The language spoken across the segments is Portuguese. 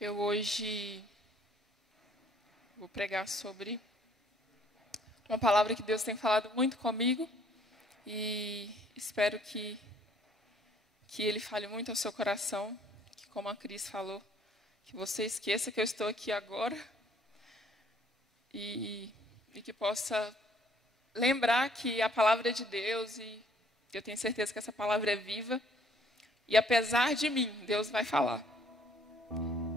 Eu hoje vou pregar sobre uma palavra que Deus tem falado muito comigo e espero que Ele fale muito ao seu coração, que como a Cris falou, que você esqueça que eu estou aqui agora e que possa lembrar que a palavra é de Deus e eu tenho certeza que essa palavra é viva e apesar de mim, Deus vai falar.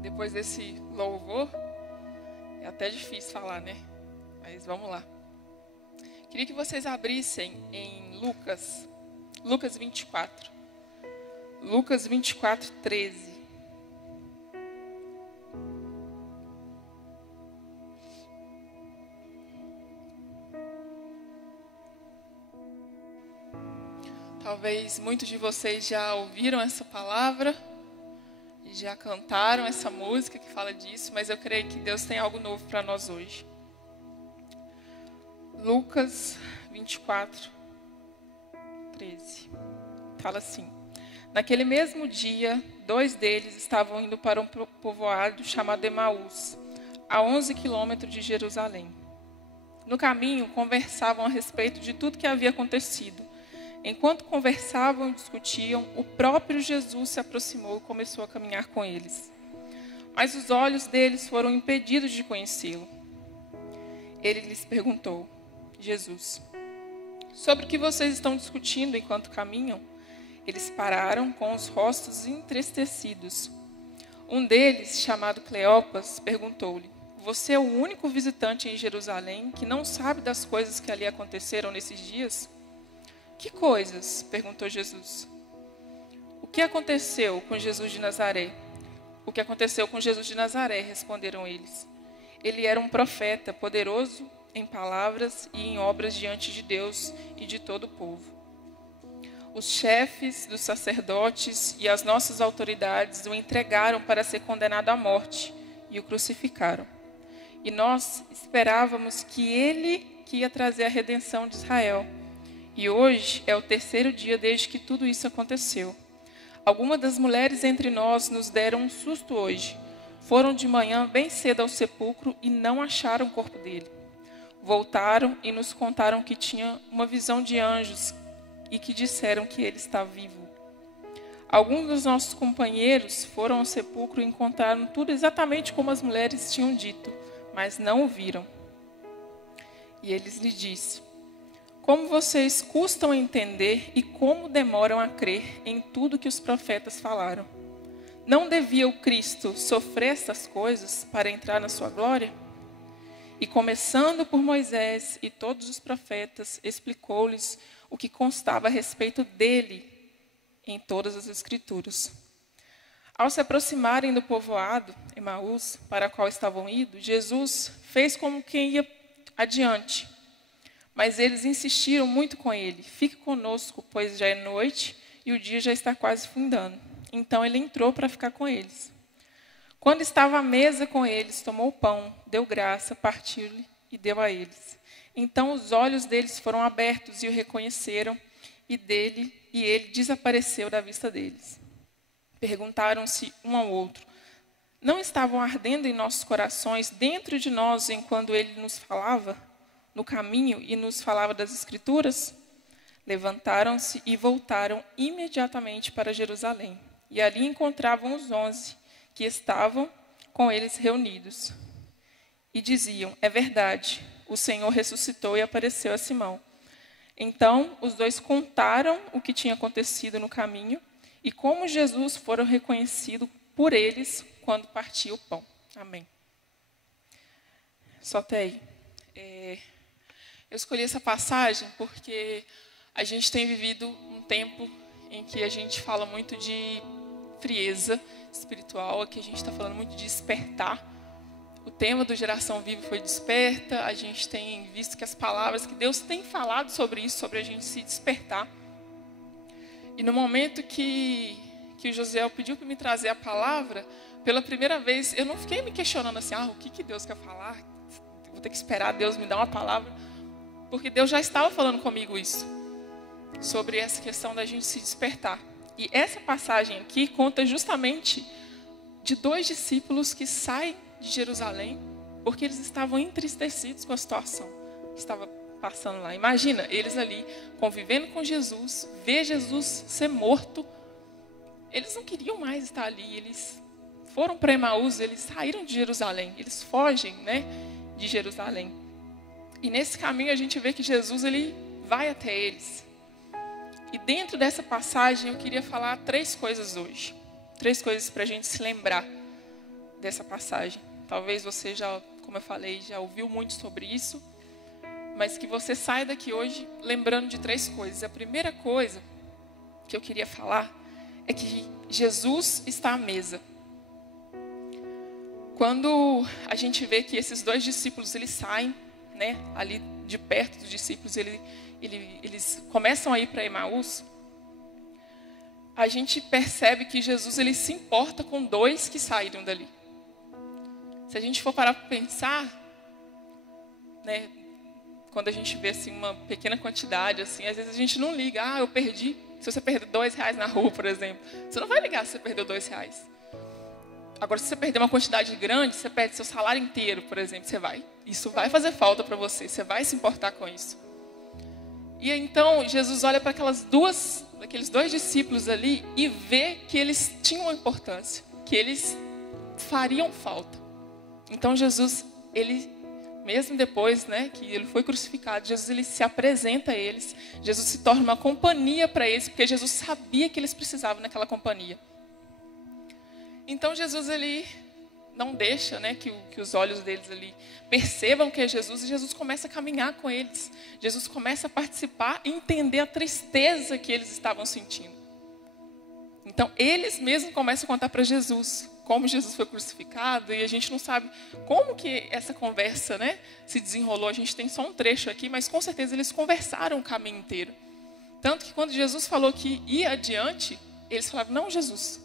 Depois desse louvor, é até difícil falar, né? Mas vamos lá. Queria que vocês abrissem em Lucas 24. Lucas 24, 13. Talvez muitos de vocês já ouviram essa palavra e já cantaram essa música que fala disso, mas eu creio que Deus tem algo novo para nós hoje. Lucas 24, 13. Fala assim: Naquele mesmo dia, 2 deles estavam indo para um povoado chamado Emaús, a 11 quilômetros de Jerusalém. No caminho, conversavam a respeito de tudo que havia acontecido. Enquanto conversavam e discutiam, o próprio Jesus se aproximou e começou a caminhar com eles. Mas os olhos deles foram impedidos de conhecê-lo. Ele lhes perguntou: Jesus, sobre o que vocês estão discutindo enquanto caminham? Eles pararam com os rostos entristecidos. Um deles, chamado Cleopas, perguntou-lhe: Você é o único visitante em Jerusalém que não sabe das coisas que ali aconteceram nesses dias? Que coisas? Perguntou Jesus. O que aconteceu com Jesus de Nazaré? O que aconteceu com Jesus de Nazaré? Responderam eles. Ele era um profeta, poderoso em palavras e em obras diante de Deus e de todo o povo. Os chefes dos sacerdotes e as nossas autoridades o entregaram para ser condenado à morte e o crucificaram. E nós esperávamos que ele ia trazer a redenção de Israel. E hoje é o 3º dia desde que tudo isso aconteceu. Algumas das mulheres entre nós nos deram um susto hoje. Foram de manhã bem cedo ao sepulcro e não acharam o corpo dele. Voltaram e nos contaram que tinha uma visão de anjos e que disseram que ele está vivo. Alguns dos nossos companheiros foram ao sepulcro e encontraram tudo exatamente como as mulheres tinham dito, mas não o viram. E eles lhe disse: Como vocês custam a entender e como demoram a crer em tudo que os profetas falaram? Não devia o Cristo sofrer essas coisas para entrar na sua glória? E começando por Moisés e todos os profetas, explicou-lhes o que constava a respeito dele em todas as Escrituras. Ao se aproximarem do povoado, Emaús, para o qual estavam indo, Jesus fez como quem ia adiante. Mas eles insistiram muito com ele: Fique conosco, pois já é noite e o dia já está quase findando. Então ele entrou para ficar com eles. Quando estava à mesa com eles, tomou o pão, deu graça, partiu-lhe e deu a eles. Então os olhos deles foram abertos e o reconheceram, e ele desapareceu da vista deles. Perguntaram-se um ao outro: Não estavam ardendo em nossos corações dentro de nós enquanto ele nos falava no caminho e nos falava das Escrituras? Levantaram-se e voltaram imediatamente para Jerusalém. E ali encontravam os 11 que estavam com eles reunidos. E diziam: É verdade, o Senhor ressuscitou e apareceu a Simão. Então os 2 contaram o que tinha acontecido no caminho e como Jesus fora reconhecido por eles quando partia o pão. Amém. Solta aí. Eu escolhi essa passagem porque a gente tem vivido um tempo em que a gente fala muito de frieza espiritual, aqui a gente está falando muito de despertar. O tema do Geração Viva foi desperta, a gente tem visto que as palavras que Deus tem falado sobre isso, sobre a gente se despertar. E no momento que o Josiel pediu para me trazer a palavra, pela primeira vez, eu não fiquei me questionando assim: o que Deus quer falar? Vou ter que esperar Deus me dar uma palavra. Porque Deus já estava falando comigo isso, sobre essa questão da gente se despertar. E essa passagem aqui conta justamente de 2 discípulos que saem de Jerusalém porque eles estavam entristecidos com a situação que estava passando lá. Imagina, eles ali convivendo com Jesus, ver Jesus ser morto. Eles não queriam mais estar ali, eles foram para Emaús, eles saíram de Jerusalém, eles fogem, né, de Jerusalém. E nesse caminho a gente vê que Jesus ele vai até eles. E dentro dessa passagem eu queria falar 3 coisas hoje. 3 coisas para a gente se lembrar dessa passagem. Talvez você já, como eu falei, já ouviu muito sobre isso, mas que você saia daqui hoje lembrando de 3 coisas. A primeira coisa que eu queria falar é que Jesus está à mesa. Quando a gente vê que esses 2 discípulos eles saem, né, ali de perto dos discípulos, eles começam a ir para Emaús, a gente percebe que Jesus ele se importa com 2 que saíram dali. Se a gente for parar para pensar, né, quando a gente vê assim, uma pequena quantidade, assim, às vezes a gente não liga. Eu perdi. Se você perder R$2 na rua, por exemplo, você não vai ligar se você perdeu R$2. Agora, se você perder uma quantidade grande, você perde seu salário inteiro, por exemplo, isso vai fazer falta para você, você vai se importar com isso. E então, Jesus olha para aqueles 2 discípulos ali e vê que eles tinham uma importância, que eles fariam falta. Então, Jesus, ele, mesmo depois, né, que ele foi crucificado, Jesus ele se apresenta a eles, Jesus se torna uma companhia para eles, porque Jesus sabia que eles precisavam daquela companhia. Então Jesus ele não deixa, né, que os olhos deles ali percebam que é Jesus, e Jesus começa a caminhar com eles. Jesus começa a participar e entender a tristeza que eles estavam sentindo. Então eles mesmos começam a contar para Jesus como Jesus foi crucificado, e a gente não sabe como que essa conversa, né, se desenrolou. A gente tem só um trecho aqui, mas com certeza eles conversaram o caminho inteiro. Tanto que quando Jesus falou que ia adiante, eles falaram: não, Jesus,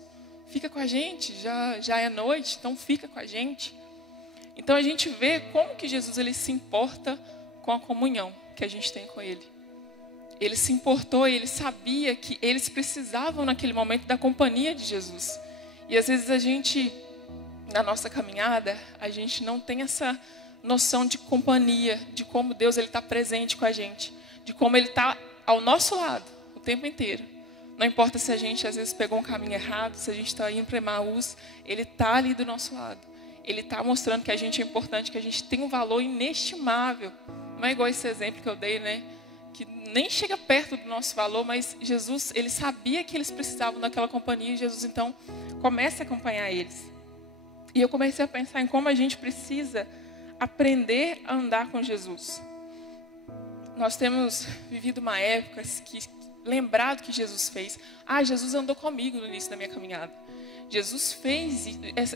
fica com a gente, já é noite, então fica com a gente. Então a gente vê como que Jesus ele se importa com a comunhão que a gente tem com ele. Ele se importou e ele sabia que eles precisavam naquele momento da companhia de Jesus. E às vezes a gente, na nossa caminhada, a gente não tem essa noção de companhia, de como Deus está presente com a gente, de como Ele está ao nosso lado o tempo inteiro. Não importa se a gente às vezes pegou um caminho errado, se a gente está indo para Emaús, Ele está ali do nosso lado. Ele está mostrando que a gente é importante, que a gente tem um valor inestimável. Não é igual esse exemplo que eu dei, né? Que nem chega perto do nosso valor, mas Jesus, ele sabia que eles precisavam daquela companhia, e Jesus então começa a acompanhar eles. E eu comecei a pensar em como a gente precisa aprender a andar com Jesus. Nós temos vivido uma época que, lembrado que Jesus fez. Jesus andou comigo no início da minha caminhada. Jesus fez,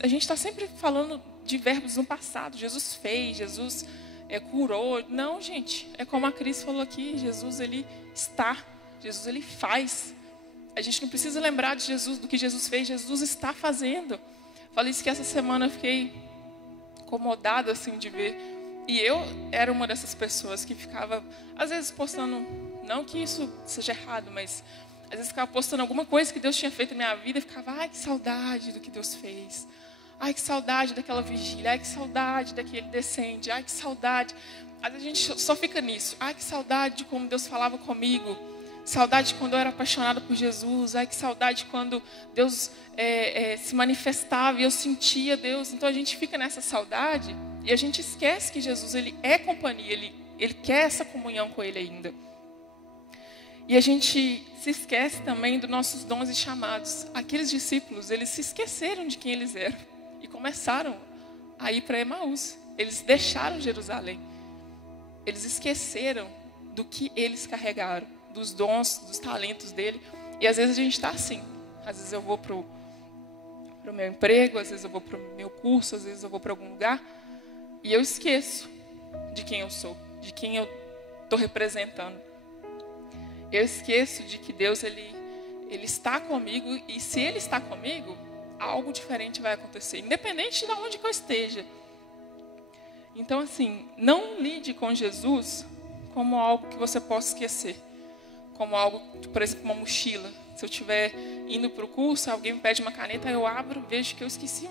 a gente está sempre falando de verbos no passado. Jesus fez, Jesus curou. Não, gente, é como a Cris falou aqui, Jesus ele está, Jesus ele faz. A gente não precisa lembrar de Jesus, do que Jesus fez, Jesus está fazendo. Falei isso que essa semana eu fiquei incomodada assim de ver. E eu era uma dessas pessoas que ficava, às vezes, postando, não que isso seja errado, mas às vezes ficava postando alguma coisa que Deus tinha feito na minha vida e ficava: que saudade do que Deus fez. Que saudade daquela vigília. Que saudade daquele descende. Que saudade. Às vezes a gente só fica nisso. Que saudade de como Deus falava comigo. Saudade de quando eu era apaixonada por Jesus. Que saudade quando Deus se manifestava e eu sentia Deus. Então a gente fica nessa saudade e a gente esquece que Jesus ele é companhia. Ele quer essa comunhão com Ele ainda. E a gente se esquece também dos nossos dons e chamados. Aqueles discípulos, eles se esqueceram de quem eles eram e começaram a ir para Emaús. Eles deixaram Jerusalém. Eles esqueceram do que eles carregaram, dos dons, dos talentos dele. E às vezes a gente está assim. Às vezes eu vou para o meu emprego, às vezes eu vou para o meu curso, às vezes eu vou para algum lugar e eu esqueço de quem eu sou, de quem eu estou representando. Eu esqueço de que Deus ele está comigo, e se Ele está comigo, algo diferente vai acontecer, independente de onde que eu esteja. Então, assim, não lide com Jesus como algo que você possa esquecer, como algo, por exemplo, uma mochila. Se eu estiver indo para o curso, alguém me pede uma caneta, eu abro, vejo que eu esqueci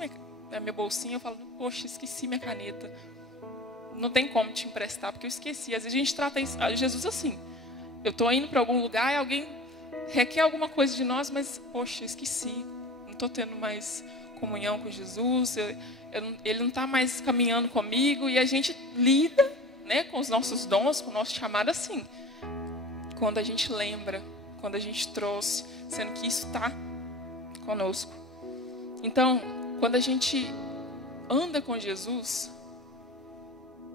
a minha bolsinha, eu falo, poxa, esqueci minha caneta. Não tem como te emprestar, porque eu esqueci. Às vezes a gente trata Jesus assim. Eu estou indo para algum lugar e alguém requer alguma coisa de nós, mas, poxa, eu esqueci. Não estou tendo mais comunhão com Jesus, ele não está mais caminhando comigo. E a gente lida, né, com os nossos dons, com o nosso chamado assim. Quando a gente lembra, quando a gente trouxe, sendo que isso está conosco. Então, quando a gente anda com Jesus,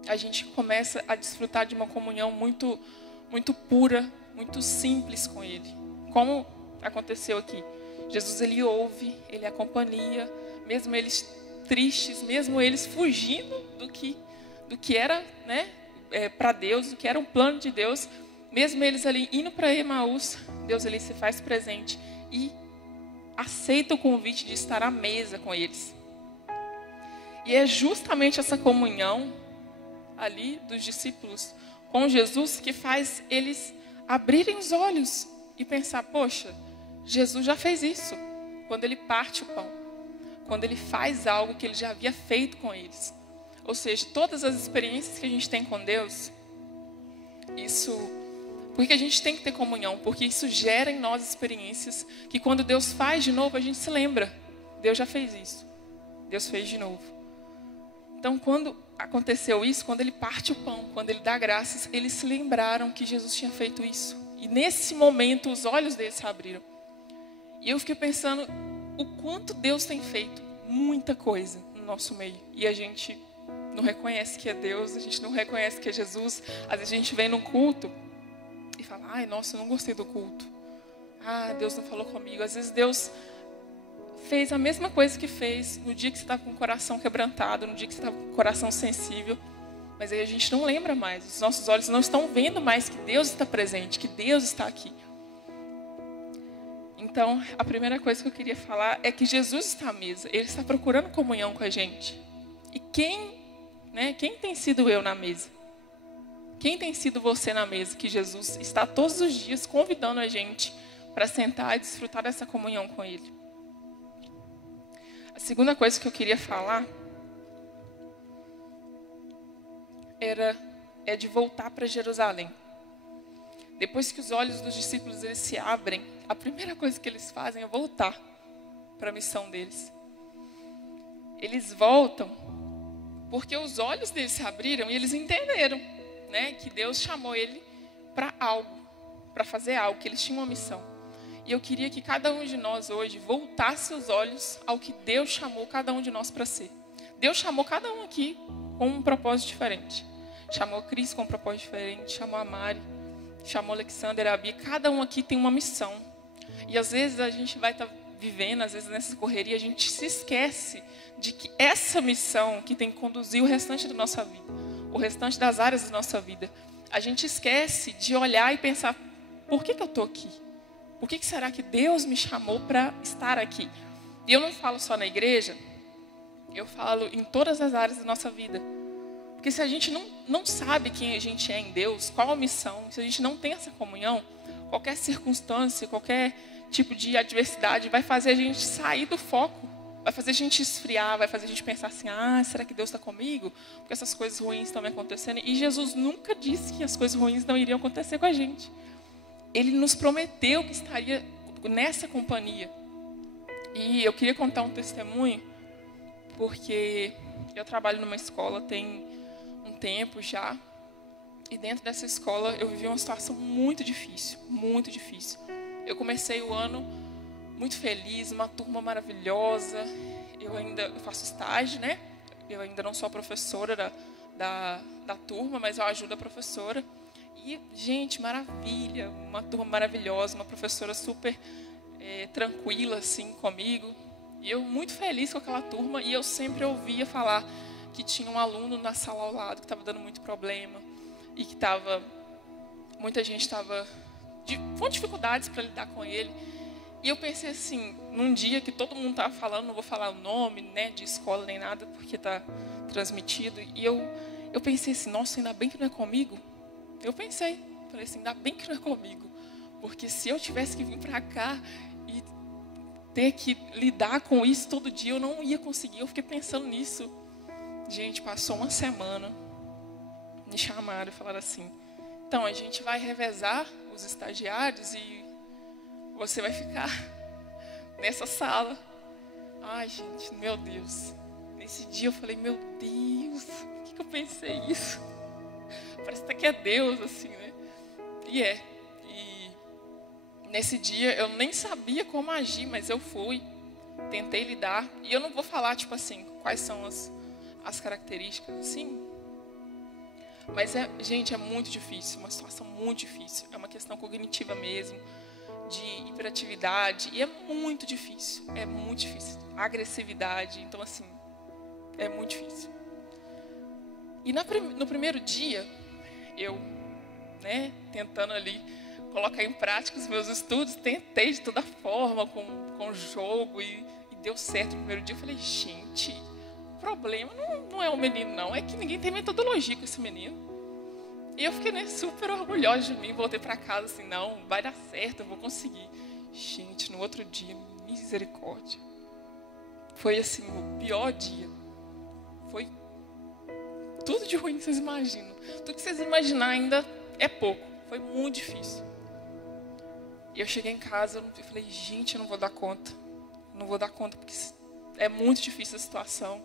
a gente começa a desfrutar de uma comunhão muito, muito pura, muito simples com Ele. Como aconteceu aqui. Jesus, Ele ouve, Ele acompanha, mesmo eles tristes, mesmo eles fugindo do que era, né, para Deus, do que era um plano de Deus, mesmo eles ali indo para Emaús, Deus ali se faz presente e aceita o convite de estar à mesa com eles. E é justamente essa comunhão ali dos discípulos com Jesus que faz eles abrirem os olhos e pensar, poxa, Jesus já fez isso. Quando ele parte o pão, quando ele faz algo que ele já havia feito com eles. Ou seja, todas as experiências que a gente tem com Deus, porque a gente tem que ter comunhão, porque isso gera em nós experiências que quando Deus faz de novo, a gente se lembra. Deus já fez isso. Deus fez de novo. Então, quando aconteceu isso, quando ele parte o pão, quando ele dá graças, eles se lembraram que Jesus tinha feito isso. E nesse momento, os olhos deles se abriram. E eu fiquei pensando o quanto Deus tem feito muita coisa no nosso meio. E a gente não reconhece que é Deus, a gente não reconhece que é Jesus. Às vezes a gente vem num culto e fala, ai, nossa, eu não gostei do culto. Ah, Deus não falou comigo. Às vezes Deus fez a mesma coisa que fez no dia que você estava com o coração quebrantado, no dia que você estava com o coração sensível. Mas aí a gente não lembra mais. Os nossos olhos não estão vendo mais que Deus está presente, que Deus está aqui. Então, a primeira coisa que eu queria falar é que Jesus está à mesa. Ele está procurando comunhão com a gente. E quem tem sido eu na mesa? Quem tem sido você na mesa? Que Jesus está todos os dias convidando a gente para sentar e desfrutar dessa comunhão com Ele. A segunda coisa que eu queria falar é de voltar para Jerusalém. Depois que os olhos dos discípulos eles se abrem, a primeira coisa que eles fazem é voltar para a missão deles. Eles voltam porque os olhos deles se abriram e eles entenderam, né, que Deus chamou ele para algo, para fazer algo, que eles tinham uma missão. E eu queria que cada um de nós hoje voltasse os olhos ao que Deus chamou cada um de nós para ser. Deus chamou cada um aqui com um propósito diferente. Chamou a Cris com um propósito diferente, chamou a Mari, chamou a Alexander, a Bia. Cada um aqui tem uma missão. E às vezes a gente vai estar vivendo, às vezes nessa correria, a gente se esquece de que essa missão que tem que conduzir o restante da nossa vida, o restante das áreas da nossa vida, a gente esquece de olhar e pensar, por que eu estou aqui? Por que será que Deus me chamou para estar aqui? E eu não falo só na igreja, eu falo em todas as áreas da nossa vida. Porque se a gente não sabe quem a gente é em Deus, qual a missão, se a gente não tem essa comunhão, qualquer circunstância, qualquer tipo de adversidade vai fazer a gente sair do foco, vai fazer a gente esfriar, vai fazer a gente pensar assim, será que Deus está comigo? Porque essas coisas ruins estão me acontecendo. E Jesus nunca disse que as coisas ruins não iriam acontecer com a gente. Ele nos prometeu que estaria nessa companhia. E eu queria contar um testemunho, porque eu trabalho numa escola tem um tempo já. E dentro dessa escola eu vivi uma situação muito difícil, muito difícil. Eu comecei o ano muito feliz, uma turma maravilhosa. Eu faço estágio, né? Eu ainda não sou a professora da turma, mas eu ajudo a professora. E, gente, maravilha, uma turma maravilhosa, uma professora super tranquila assim comigo. E eu muito feliz com aquela turma, e eu sempre ouvia falar que tinha um aluno na sala ao lado que estava dando muito problema e que muita gente estava com dificuldades para lidar com ele. E eu pensei assim, num dia que todo mundo estava falando, não vou falar o nome, né, de escola nem nada, porque está transmitido, e eu pensei assim, nossa, ainda bem que não é comigo. Eu pensei, falei assim, ainda bem que não é comigo, Porque se eu tivesse que vir para cá e ter que lidar com isso todo dia, eu não ia conseguir. Eu fiquei pensando nisso. Gente, passou uma semana, me chamaram e falaram assim: então, a gente vai revezar os estagiários e você vai ficar nessa sala. Ai, gente, meu Deus. Nesse dia eu falei: meu Deus, por que eu pensei isso? Parece até que é Deus, assim, né? E é. E nesse dia eu nem sabia como agir, mas eu fui. Tentei lidar. E eu não vou falar, tipo assim, quais são as características, assim. Mas, gente, é muito difícil. Uma situação muito difícil. É uma questão cognitiva mesmo, de hiperatividade. E é muito difícil. É muito difícil. Agressividade. Então, assim, é muito difícil. E no primeiro dia, eu, tentando ali colocar em prática os meus estudos, tentei de toda forma, com jogo, e deu certo no primeiro dia. Eu falei: gente, o problema não é o menino, não. É que ninguém tem metodologia com esse menino. E eu fiquei super orgulhosa de mim. Voltei para casa assim: não, vai dar certo, eu vou conseguir. Gente, no outro dia, misericórdia. Foi assim, o pior dia. Foi tudo de ruim que vocês imaginam. Tudo que vocês imaginar ainda é pouco. Foi muito difícil. E eu cheguei em casa e falei: gente, eu não vou dar conta. Não vou dar conta porque é muito difícil a situação.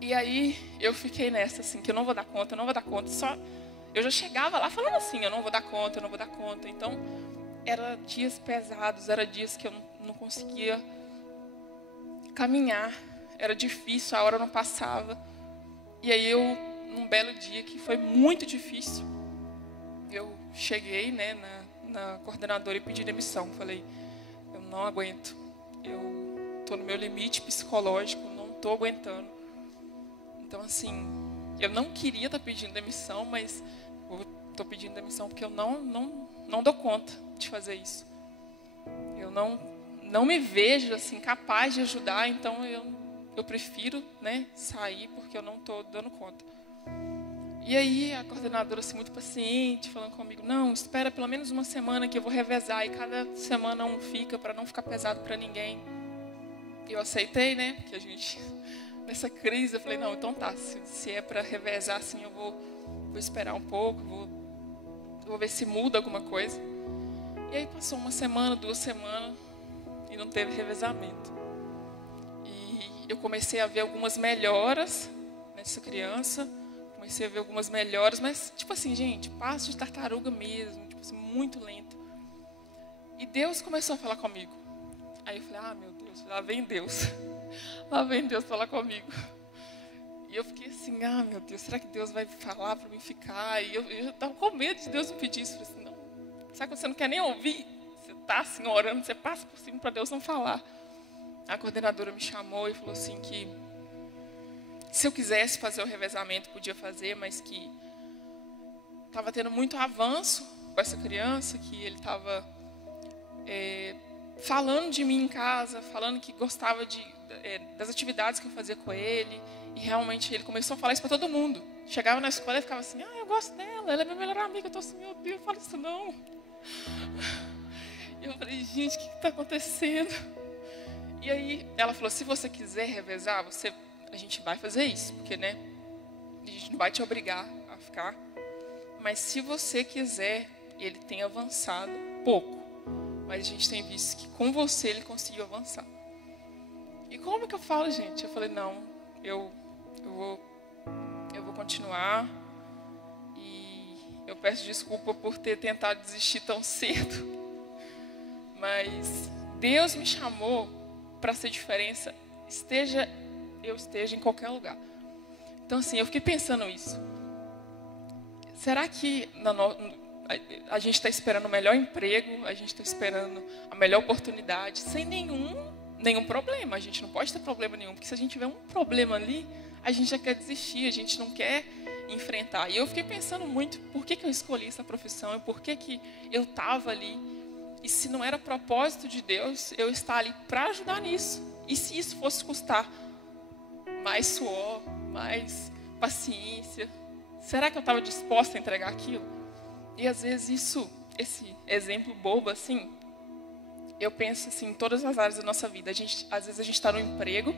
E aí eu fiquei nessa, assim, que eu não vou dar conta, eu não vou dar conta. Eu já chegava lá falando assim: eu não vou dar conta, eu não vou dar conta. Então, eram dias pesados, eram dias que eu não conseguia caminhar. Era difícil, a hora não passava. E aí num belo dia que foi muito difícil, eu cheguei, na coordenadora e pedi demissão. Falei: eu não aguento. Eu estou no meu limite psicológico, não estou aguentando. Então, assim, eu não queria estar pedindo demissão, mas estou pedindo demissão porque eu não dou conta de fazer isso. Eu não me vejo assim capaz de ajudar, então eu prefiro, sair porque eu não estou dando conta. E aí a coordenadora, assim, muito paciente, falando comigo: não, espera pelo menos uma semana que eu vou revezar, e cada semana um fica, para não ficar pesado para ninguém. Eu aceitei, porque a gente, nessa crise, eu falei: não, então tá, se é para revezar, assim, eu vou esperar um pouco, vou ver se muda alguma coisa. E aí passou uma semana, 2 semanas, e não teve revezamento. E eu comecei a ver algumas melhoras nessa criança. Comecei a ver algumas melhoras, mas, tipo assim, gente, passo de tartaruga mesmo, tipo assim, muito lento. E Deus começou a falar comigo. Aí eu falei: ah, meu Deus, lá vem Deus. Lá vem Deus falar comigo. E eu fiquei assim: ah, meu Deus, será que Deus vai falar para mim ficar? E eu estava com medo de Deus me pedir isso. Eu falei assim: não, sabe quando você não quer nem ouvir? Você está assim, orando, você passa por cima para Deus não falar. A coordenadora me chamou e falou assim que se eu quisesse fazer o revezamento, podia fazer, mas que estava tendo muito avanço com essa criança, que ele estava falando de mim em casa, falando que gostava das atividades que eu fazia com ele, e realmente ele começou a falar isso para todo mundo. Chegava na escola e ficava assim: ah, eu gosto dela, ela é minha melhor amiga. Eu estou assim: meu Deus, fala isso não. E eu falei: gente, o que está acontecendo? E aí ela falou: se você quiser revezar, a gente vai fazer isso, porque, a gente não vai te obrigar a ficar. Mas se você quiser, ele tem avançado pouco. Mas a gente tem visto que com você ele conseguiu avançar. E como que eu falo, gente? Eu falei: não, eu vou continuar. E eu peço desculpa por ter tentado desistir tão cedo. Mas Deus me chamou para ser diferença, eu esteja em qualquer lugar. Então, assim, eu fiquei pensando isso. Será que a gente está esperando o melhor emprego, a gente está esperando a melhor oportunidade, sem nenhum problema? A gente não pode ter problema nenhum, porque se a gente tiver um problema ali, a gente já quer desistir, a gente não quer enfrentar. E eu fiquei pensando muito: por que eu escolhi essa profissão e por que eu estava ali? E se não era propósito de Deus eu estar ali para ajudar nisso? E se isso fosse custar mais suor, mais paciência, será que eu estava disposta a entregar aquilo? E às vezes isso esse exemplo bobo assim, eu penso assim, em todas as áreas da nossa vida. Às vezes a gente está no emprego,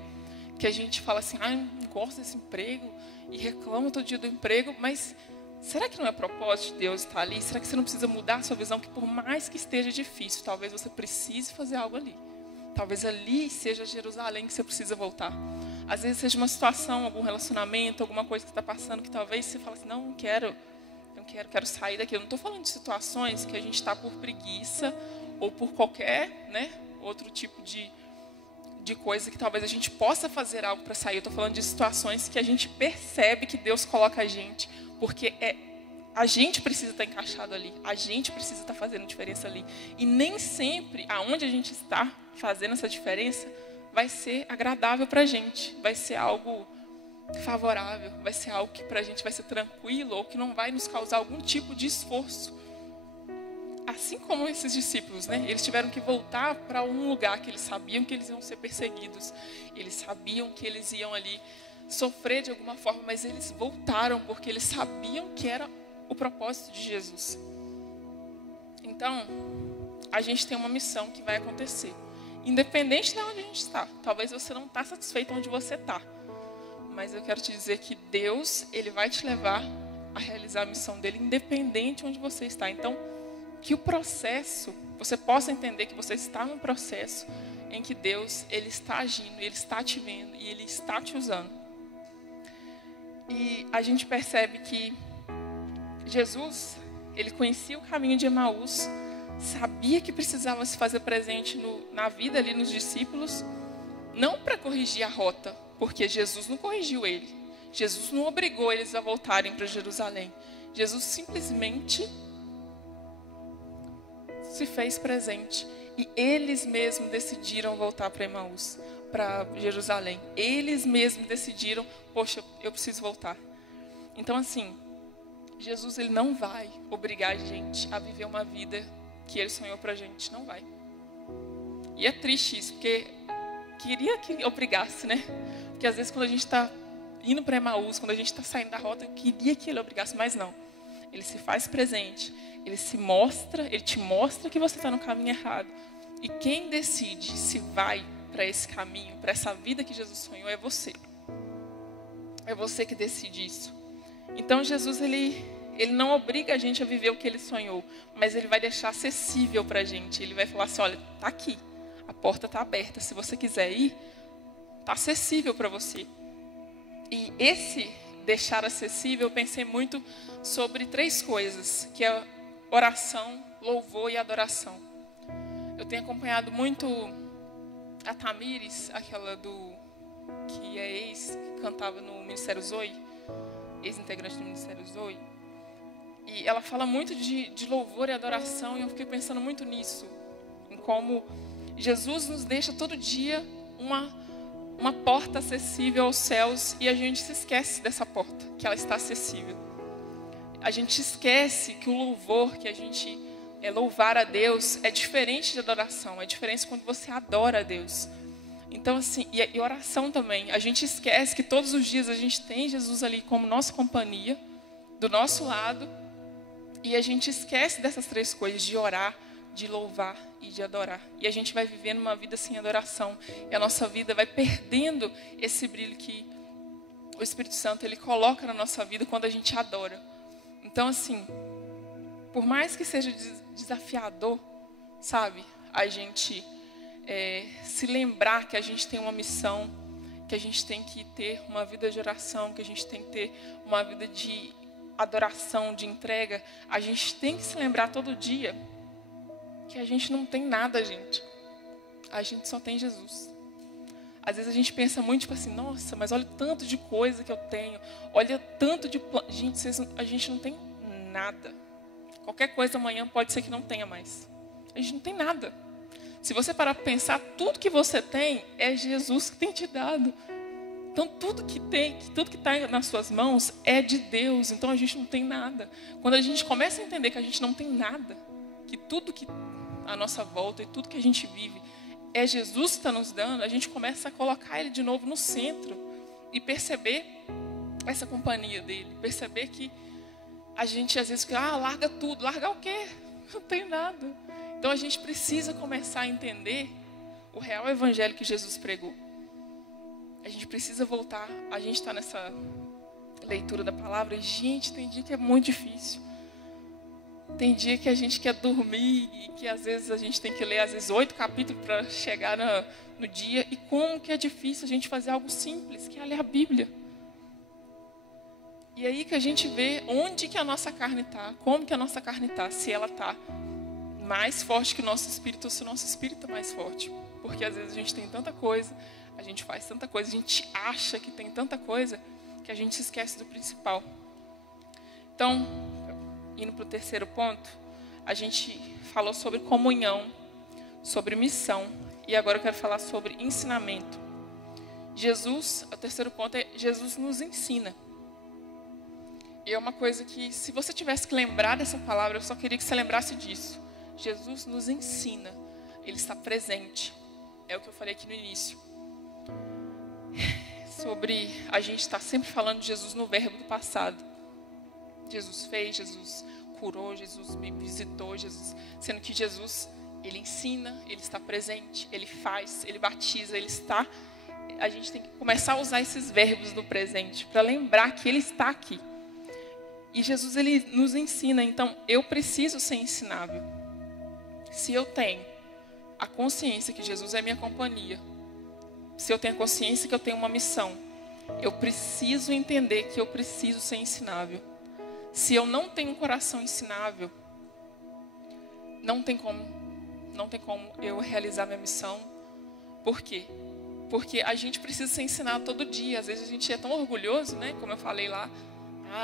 que a gente fala assim, não gosto desse emprego, e reclama todo dia do emprego, mas será que não é propósito de Deus estar ali? Será que você não precisa mudar a sua visão? Que por mais que esteja difícil, talvez você precise fazer algo ali. Talvez ali seja Jerusalém que você precisa voltar. Às vezes seja uma situação, algum relacionamento, alguma coisa que você está passando, que talvez você fale assim, não quero sair daqui. Eu não estou falando de situações que a gente está por preguiça ou por qualquer, outro tipo de coisa que talvez a gente possa fazer algo para sair. Eu estou falando de situações que a gente percebe que Deus coloca a gente, porque a gente precisa estar encaixado ali, a gente precisa estar fazendo diferença ali. E nem sempre aonde a gente está fazendo essa diferença vai ser agradável para a gente, vai ser algo favorável, vai ser algo que para a gente vai ser tranquilo ou que não vai nos causar algum tipo de esforço. Assim como esses discípulos, eles tiveram que voltar para um lugar que eles sabiam que eles iam ser perseguidos, eles sabiam que eles iam ali sofrer de alguma forma, mas eles voltaram porque eles sabiam que era o propósito de Jesus. Então, a gente tem uma missão que vai acontecer, independente de onde a gente está. Talvez você não está satisfeito onde você está, mas eu quero te dizer que Deus, Ele vai te levar a realizar a missão dEle, independente de onde você está. Então, que o processo, você possa entender que você está num processo em que Deus, Ele está agindo, Ele está te vendo e Ele está te usando. E a gente percebe que Jesus, Ele conhecia o caminho de Emaús, sabia que precisava se fazer presente na vida ali nos discípulos, não para corrigir a rota, porque Jesus não corrigiu ele. Jesus não obrigou eles a voltarem para Jerusalém. Jesus simplesmente se fez presente. E eles mesmos decidiram voltar para Emaús, para Jerusalém. Eles mesmos decidiram, poxa, eu preciso voltar. Então, assim, Jesus, Ele não vai obrigar a gente a viver uma vida que Ele sonhou para a gente. Não vai. E é triste isso, porque queria que obrigasse, Porque às vezes quando a gente está indo para Emaús, quando a gente está saindo da rota, eu queria que Ele obrigasse, mas não. Ele se faz presente, Ele te mostra que você está no caminho errado. E quem decide se vai para esse caminho, para essa vida que Jesus sonhou, é você. É você que decide isso. Então Jesus, ele não obriga a gente a viver o que Ele sonhou, mas Ele vai deixar acessível para a gente. Ele vai falar assim, olha, está aqui, a porta está aberta, se você quiser ir, está acessível para você. E esse deixar acessível, eu pensei muito sobre 3 coisas, que é oração, louvor e adoração. Eu tenho acompanhado muito a Tamires, aquela que é que cantava no Ministério Zoe, ex-integrante do Ministério Zoe, e ela fala muito de louvor e adoração, e eu fiquei pensando muito nisso, em como Jesus nos deixa todo dia uma porta acessível aos céus, e a gente se esquece dessa porta, que ela está acessível. A gente esquece que o louvor, que a gente louvar a Deus, é diferente de adoração, é diferente quando você adora a Deus. Então, assim, e oração também, a gente esquece que todos os dias a gente tem Jesus ali como nossa companhia, do nosso lado, e a gente esquece dessas 3 coisas, de orar, de louvar e de adorar. E a gente vai vivendo uma vida sem adoração, e a nossa vida vai perdendo esse brilho que o Espírito Santo, Ele coloca na nossa vida quando a gente adora. Então, assim, por mais que seja desafiador, sabe, a gente se lembrar que a gente tem uma missão, que a gente tem que ter uma vida de oração, que a gente tem que ter uma vida de adoração, de entrega, a gente tem que se lembrar todo dia que a gente não tem nada, gente. A gente só tem Jesus. Às vezes a gente pensa muito, tipo assim, nossa, mas olha o tanto de coisa que eu tenho, olha tanto de... Gente, a gente não tem nada. Qualquer coisa amanhã pode ser que não tenha mais. A gente não tem nada. Se você parar para pensar, tudo que você tem é Jesus que tem te dado. Então tudo que está nas suas mãos é de Deus. Então a gente não tem nada. Quando a gente começa a entender que a gente não tem nada, que tudo que à nossa volta e tudo que a gente vive é Jesus que está nos dando, a gente começa a colocar Ele de novo no centro e perceber essa companhia dEle. Perceber que a gente às vezes fica, larga tudo. Largar o quê? Não tenho nada. Então a gente precisa começar a entender o real evangelho que Jesus pregou. A gente precisa voltar. A gente está nessa leitura da palavra e, gente, tem dia que é muito difícil. Tem dia que a gente quer dormir e que às vezes a gente tem que ler, às vezes, 8 capítulos para chegar no dia. E como que é difícil a gente fazer algo simples, que é ler a Bíblia. E aí que a gente vê onde que a nossa carne está, como que a nossa carne está, se ela está mais forte que o nosso espírito ou se o nosso espírito é mais forte. Porque às vezes a gente tem tanta coisa, a gente faz tanta coisa, a gente acha que tem tanta coisa que a gente se esquece do principal. Então, indo para o terceiro ponto, a gente falou sobre comunhão, sobre missão, e agora eu quero falar sobre ensinamento. Jesus, o terceiro ponto é Jesus nos ensina. E é uma coisa que, se você tivesse que lembrar dessa palavra, eu só queria que você lembrasse disso. Jesus nos ensina, Ele está presente. É o que eu falei aqui no início. Sobre a gente estar sempre falando de Jesus no verbo do passado. Jesus fez, Jesus curou, Jesus me visitou, Jesus, sendo que Jesus, Ele ensina, Ele está presente, Ele faz, Ele batiza, Ele está. A gente tem que começar a usar esses verbos no presente para lembrar que Ele está aqui. E Jesus, Ele nos ensina, então eu preciso ser ensinável. Se eu tenho a consciência que Jesus é minha companhia, se eu tenho a consciência que eu tenho uma missão, eu preciso entender que eu preciso ser ensinável. Se eu não tenho um coração ensinável, não tem como eu realizar minha missão. Por quê? Porque a gente precisa ser ensinado todo dia. Às vezes a gente é tão orgulhoso, né? Como eu falei lá.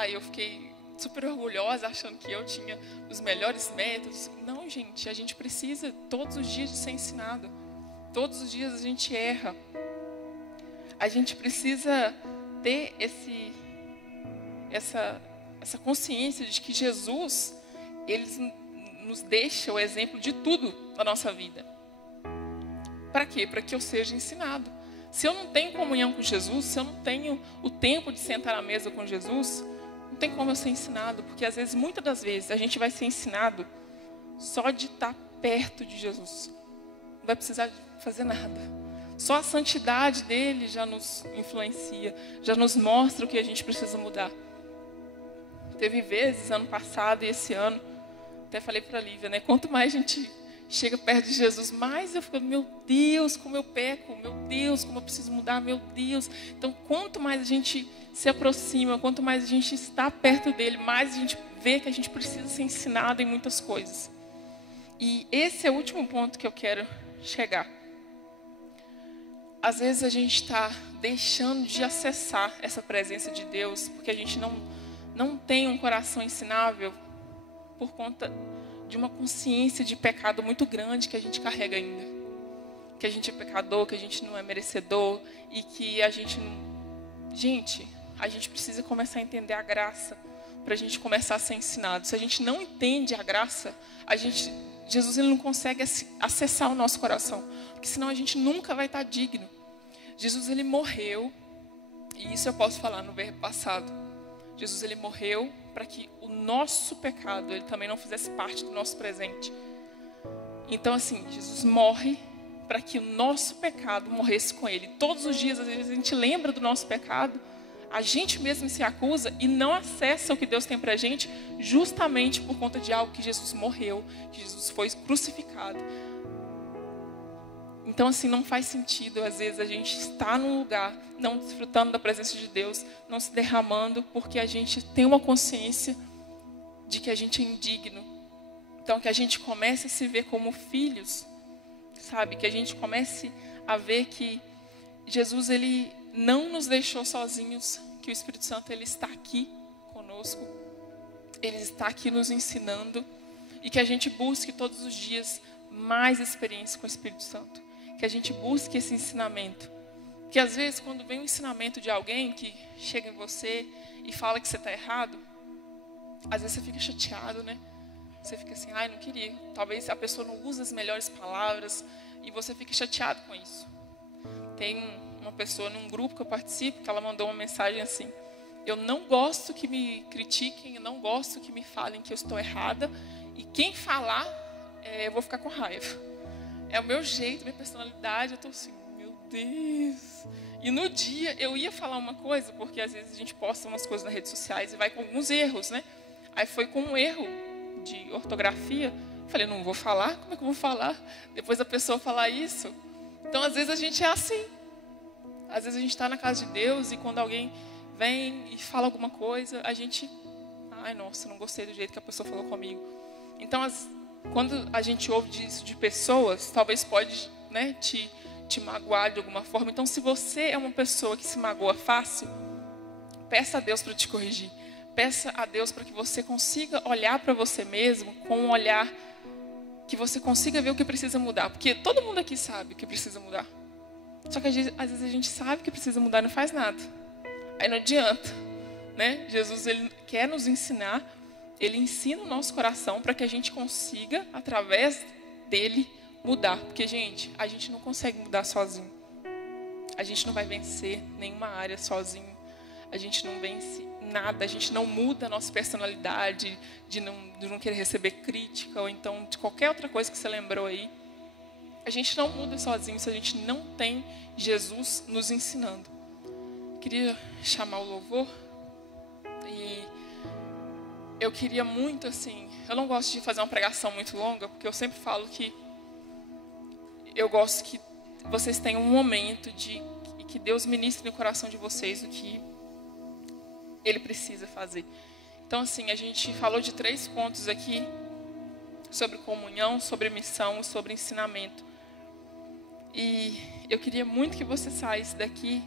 Eu fiquei super orgulhosa, achando que eu tinha os melhores métodos. Não, gente, a gente precisa todos os dias de ser ensinado. Todos os dias a gente erra. A gente precisa ter essa consciência de que Jesus, Ele nos deixa o exemplo de tudo na nossa vida. Para quê? Para que eu seja ensinado. Se eu não tenho comunhão com Jesus, se eu não tenho o tempo de sentar à mesa com Jesus, não tem como eu ser ensinado. Porque às vezes, muitas das vezes, a gente vai ser ensinado só de estar perto de Jesus. Não vai precisar fazer nada. Só a santidade dele já nos influencia, já nos mostra o que a gente precisa mudar. Teve vezes, ano passado e esse ano, até falei para a Lívia, né? Quanto mais a gente chega perto de Jesus, mais eu fico, meu Deus, como eu peco, meu Deus, como eu preciso mudar, meu Deus. Então, quanto mais a gente se aproxima, quanto mais a gente está perto dele, mais a gente vê que a gente precisa ser ensinado em muitas coisas. E esse é o último ponto que eu quero chegar. Às vezes a gente está deixando de acessar essa presença de Deus, porque a gente não tem um coração ensinável por conta de uma consciência de pecado muito grande que a gente carrega ainda. Que a gente é pecador, que a gente não é merecedor e que a gente não... Gente, a gente precisa começar a entender a graça para a gente começar a ser ensinado. Se a gente não entende a graça, Jesus, ele não consegue acessar o nosso coração, porque senão a gente nunca vai estar digno. Jesus, ele morreu, e isso eu posso falar no verbo passado. Jesus, ele morreu para que o nosso pecado, ele também não fizesse parte do nosso presente. Então, assim, Jesus morre para que o nosso pecado morresse com ele. Todos os dias, às vezes, a gente lembra do nosso pecado, a gente mesmo se acusa e não acessa o que Deus tem para a gente, justamente por conta de algo que Jesus morreu, que Jesus foi crucificado. Então, assim, não faz sentido, às vezes, a gente estar num lugar, não desfrutando da presença de Deus, não se derramando, porque a gente tem uma consciência de que a gente é indigno. Então, que a gente comece a se ver como filhos, sabe? Que a gente comece a ver que Jesus, ele não nos deixou sozinhos, que o Espírito Santo, ele está aqui conosco, ele está aqui nos ensinando, e que a gente busque todos os dias mais experiência com o Espírito Santo. Que a gente busque esse ensinamento. Que às vezes, quando vem um ensinamento de alguém que chega em você e fala que você está errado, às vezes você fica chateado, né? Você fica assim, não queria. Talvez a pessoa não use as melhores palavras e você fica chateado com isso. Tem uma pessoa num grupo que eu participo que ela mandou uma mensagem assim: eu não gosto que me critiquem, eu não gosto que me falem que eu estou errada E quem falar, eu vou ficar com raiva. É o meu jeito, minha personalidade. Eu estou assim, meu Deus. E no dia eu ia falar uma coisa, porque às vezes a gente posta umas coisas nas redes sociais e vai com alguns erros, né? Aí foi com um erro de ortografia. Falei, não vou falar? Como é que eu vou falar? Depois a pessoa falar isso. Então, às vezes a gente é assim. Às vezes a gente está na casa de Deus e quando alguém vem e fala alguma coisa, a gente... Ai, nossa, não gostei do jeito que a pessoa falou comigo. Então, quando a gente ouve isso de pessoas, talvez pode, né, te magoar de alguma forma. Então, se você é uma pessoa que se magoa fácil, peça a Deus para te corrigir. Peça a Deus para que você consiga olhar para você mesmo com um olhar que você consiga ver o que precisa mudar. Porque todo mundo aqui sabe o que precisa mudar. Só que às vezes a gente sabe que precisa mudar e não faz nada. Aí não adianta, né? Jesus, ele quer nos ensinar, ele ensina o nosso coração para que a gente consiga, através dele, mudar. Porque, gente, a gente não consegue mudar sozinho. A gente não vai vencer nenhuma área sozinho. A gente não vence nada, a gente não muda a nossa personalidade, de não querer receber crítica, ou então de qualquer outra coisa que você lembrou aí. A gente não muda sozinho se a gente não tem Jesus nos ensinando. Queria chamar o louvor. E eu queria muito, assim... Eu não gosto de fazer uma pregação muito longa, porque eu sempre falo que eu gosto que vocês tenham um momento de que Deus ministre no coração de vocês o que Ele precisa fazer. Então, assim, a gente falou de 3 pontos aqui, sobre comunhão, sobre missão, sobre ensinamento. E eu queria muito que você saísse daqui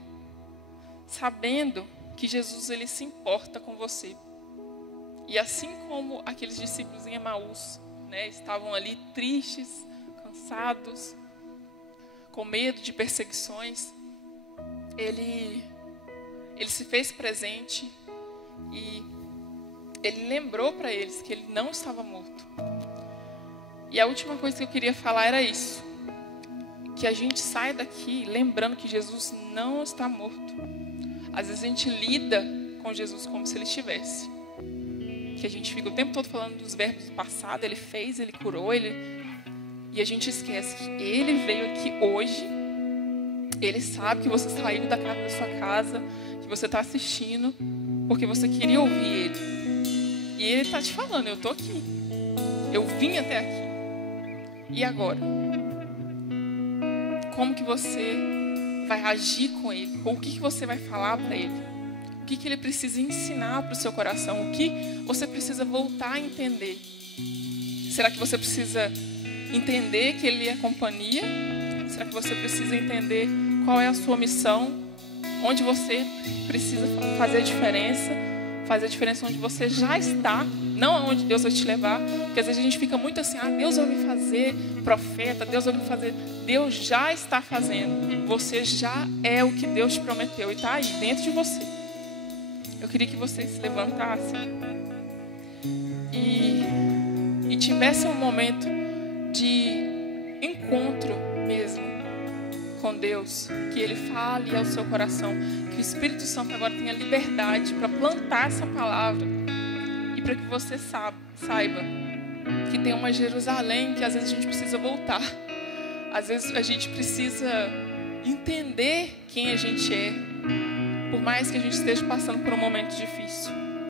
sabendo que Jesus, ele se importa com você. E assim como aqueles discípulos em Emaús, né, estavam ali tristes, cansados, com medo de perseguições, ele se fez presente e ele lembrou para eles que ele não estava morto. E a última coisa que eu queria falar era isso. Que a gente sai daqui lembrando que Jesus não está morto. Às vezes a gente lida com Jesus como se ele estivesse. Que a gente fica o tempo todo falando dos verbos do passado. Ele fez, ele curou, e a gente esquece que ele veio aqui hoje. Ele sabe que você saiu da sua casa, que você está assistindo, porque você queria ouvir ele. E ele está te falando, eu estou aqui. Eu vim até aqui. E agora? Como que você vai agir com ele? Ou o que você vai falar para ele? O que ele precisa ensinar para o seu coração? O que você precisa voltar a entender? Será que você precisa entender que ele é companhia? Será que você precisa entender qual é a sua missão? Onde você precisa fazer a diferença? Fazer a diferença onde você já está, não aonde Deus vai te levar. Porque às vezes a gente fica muito assim, Deus vai me fazer profeta, Deus vai me fazer. Deus já está fazendo. Você já é o que Deus te prometeu e está aí, dentro de você. Eu queria que vocês se levantassem e tivessem um momento de encontro mesmo com Deus, que Ele fale ao seu coração, que o Espírito Santo agora tenha liberdade para plantar essa palavra e para que você saiba que tem uma Jerusalém que às vezes a gente precisa voltar, às vezes a gente precisa entender quem a gente é, por mais que a gente esteja passando por um momento difícil.